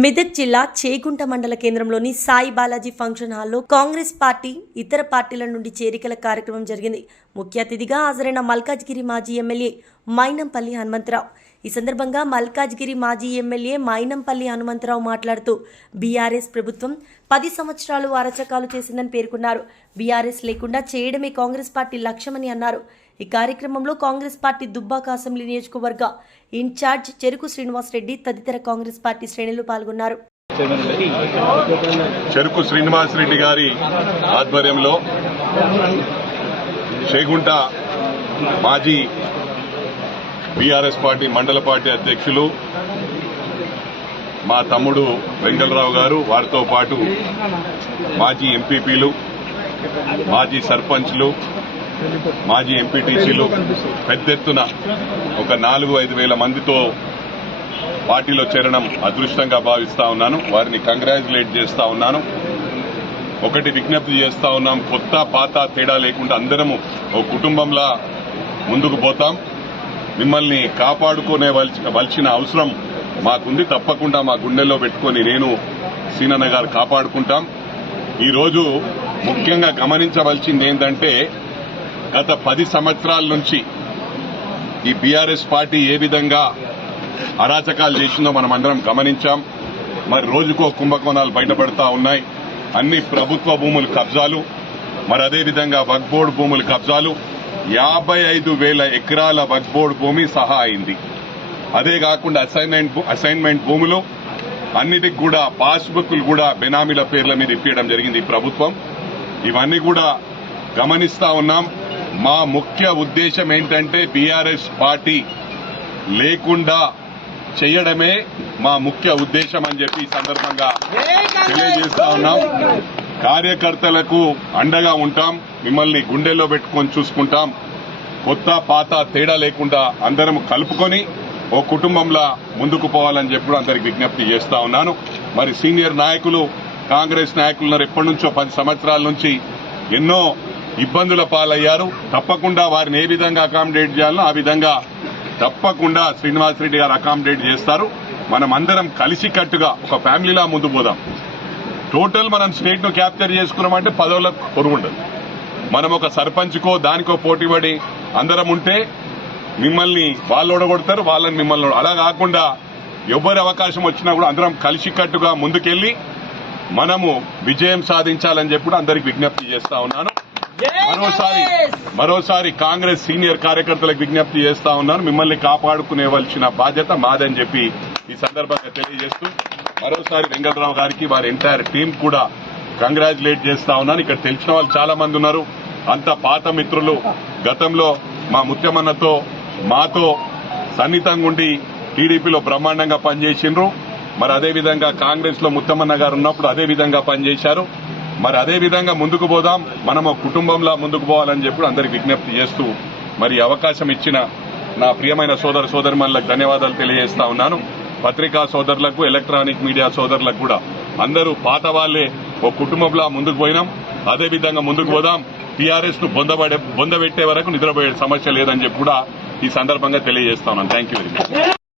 మెదక్ జిల్లా చేగుంట మండల కేంద్రంలోని సాయి బాలాజీ ఫంక్షన్ హాల్లో కాంగ్రెస్ పార్టీ ఇతర పార్టీల నుండి చేరికల కార్యక్రమం జరిగింది. ముఖ్య అతిథిగా హాజరైన మల్కాజ్గిరి మాజీ ఎమ్మెల్యే మైనంపల్లి హనుమంతరావు. ఈ సందర్భంగా మల్కాజ్గిరి మాజీ ఎమ్మెల్యే మైనంపల్లి హనుమంతరావు మాట్లాడుతూ బీఆర్ఎస్ ప్రభుత్వం పది సంవత్సరాలు అరచకాలు చేసిందని పేర్కొన్నారు. బీఆర్ఎస్ లేకుండా చేయడమే కాంగ్రెస్ పార్టీ లక్ష్యమని అన్నారు. ఈ కార్యక్రమంలో కాంగ్రెస్ పార్టీ దుబ్బాక అసెంబ్లీ నియోజకవర్గ ఇన్ఛార్జ్ చెరుకు శ్రీనివాసరెడ్డి తదితర కాంగ్రెస్ పార్టీ శ్రేణులు పాల్గొన్నారు. చెరుకు శ్రీనివాసరెడ్డి గారి ఆధ్వర్యంలో చేగుంట మాజీ బీఆర్ఎస్ పార్టీ మండల పార్టీ అధ్యక్షులు మా తమ్ముడు వెంకటరావు గారు వారితో పాటు మాజీ ఎంపీపీలు మాజీ సర్పంచ్లు మాజీ ఎంపీటీసీలు పెద్ద ఎత్తున ఒక నాలుగు ఐదు వేల మందితో పార్టీలో చేరడం అదృష్టంగా భావిస్తా ఉన్నాను. వారిని కంగ్రాచులేట్ చేస్తా ఉన్నాను. ఒకటి విజ్ఞప్తి చేస్తా ఉన్నాం. కొత్త పాత తేడా లేకుండా అందరము ఒక కుటుంబంలా ముందుకు పోతాం. మిమ్మల్ని కాపాడుకునే వలసిన అవసరం మాకుంది. తప్పకుండా మా గుండెల్లో పెట్టుకొని నేను సీనన్న గారు కాపాడుకుంటాం. ఈరోజు ముఖ్యంగా గమనించవలసింది ఏంటంటే గత పది సంవత్సరాల నుంచి ఈ బీఆర్ఎస్ పార్టీ ఏ విధంగా అరాచకాలు చేసిందో మనం అందరం గమనించాం. మరి రోజుకో కుంభకోణాలు బయటపడతా ఉన్నాయి. అన్ని ప్రభుత్వ భూములు కబ్జాలు మరి అదేవిధంగా వక్బోర్డు భూములు కబ్జాలు. యాభై ఐదు వేల ఎకరాల వక్బోర్డు భూమి సహా అయింది. అదే కాకుండా అసైన్మెంట్ భూ- అసైన్మెంట్ భూములు అన్నిటికి కూడా పాస్బుక్లు కూడా బెనామీల పేర్ల మీద ఇప్పించడం జరిగింది ఈ ప్రభుత్వం. ఇవన్నీ కూడా గమనిస్తా ఉన్నాం. మా ముఖ్య ఉద్దేశం ఏంటంటే బీఆర్ఎస్ పార్టీ లేకుండా చేయడమే మా ముఖ్య ఉద్దేశం అని చెప్పి ఈ సందర్భంగా తెలియజేస్తా ఉన్నాం. కార్యకర్తలకు అండగా ఉంటాం మిమ్మల్ని గుండెల్లో పెట్టుకొని చూసుకుంటాం. కొత్త పాత తేడా లేకుండా అందరం కలుపుకొని ఓ కుటుంబంలా ముందుకు పోవాలని చెప్పి అందరికి విజ్ఞప్తి చేస్తా ఉన్నాను. మరి సీనియర్ నాయకులు కాంగ్రెస్ నాయకులు ఉన్నారు ఎప్పటి నుంచో పది సంవత్సరాల నుంచి ఎన్నో ఇబ్బందుల పాలయ్యారు. తప్పకుండా వారిని ఏ విధంగా అకామిడేట్ చేయాలో ఆ విధంగా తప్పకుండా శ్రీనివాసరెడ్డి గారు అకామిడేట్ చేస్తారు. మనం అందరం కలిసికట్టుగా ఒక ఫ్యామిలీలా ముందు పోదాం. టోటల్ మనం స్టేట్ను క్యాప్చర్ చేసుకున్నామంటే పదవులకు పొరుగుండదు మనం ఒక సర్పంచ్కో దానికో పోటీ పడి అందరం ఉంటే మిమ్మల్ని వాళ్ళు ఓడగొడతారు వాళ్ళని మిమ్మల్ని అలా కాకుండా ఎవరి అవకాశం వచ్చినా కూడా అందరం కలిసికట్టుగా ముందుకెళ్ళి మనము విజయం సాధించాలని చెప్పి కూడా అందరికి విజ్ఞప్తి చేస్తా ఉన్నాను. మరోసారి మరోసారి కాంగ్రెస్ సీనియర్ కార్యకర్తలకు విజ్ఞప్తి చేస్తా ఉన్నాను. మిమ్మల్ని కాపాడుకునేవలసిన బాధ్యత మాదని చెప్పి ఈ సందర్భంగా తెలియజేస్తూ మరోసారి వెంకటరావు గారికి వారి ఎంటైర్ టీం కూడా కంగ్రాచులేట్ చేస్తా ఉన్నాను. ఇక్కడ తెలిసిన వాళ్ళు చాలా మంది ఉన్నారు. అంత పాత మిత్రులు. గతంలో మా ముత్యమన్నతో మాతో సన్నిహితంగా ఉండి టీడీపీలో బ్రహ్మాండంగా పనిచేసిండ్రు. మరి అదే విధంగా కాంగ్రెస్లో ముత్తమన్న గారు ఉన్నప్పుడు అదే విధంగా పనిచేశారు. మరి అదే విధంగా ముందుకు పోదాం. మనం కుటుంబంలా ముందుకు పోవాలని చెప్పి అందరికి విజ్ఞప్తి చేస్తూ మరి అవకాశం ఇచ్చిన నా ప్రియమైన సోదర సోదరిమణులకు ధన్యవాదాలు తెలియజేస్తా ఉన్నాను. పత్రికా సోదరులకు ఎలక్ట్రానిక్ మీడియా సోదరులకు కూడా అందరూ పాత వాళ్ళే ఓ కుటుంబంలా ముందుకు పోయినాం. అదే విధంగా ముందుకు పోదాం. టీఆర్ఎస్ను బొందబడే బొందబెట్టే వరకు నిద్రపోయే సమస్య లేదని చెప్పి కూడా ఈ సందర్భంగా తెలియజేస్తా ఉన్నాను. Thank you very much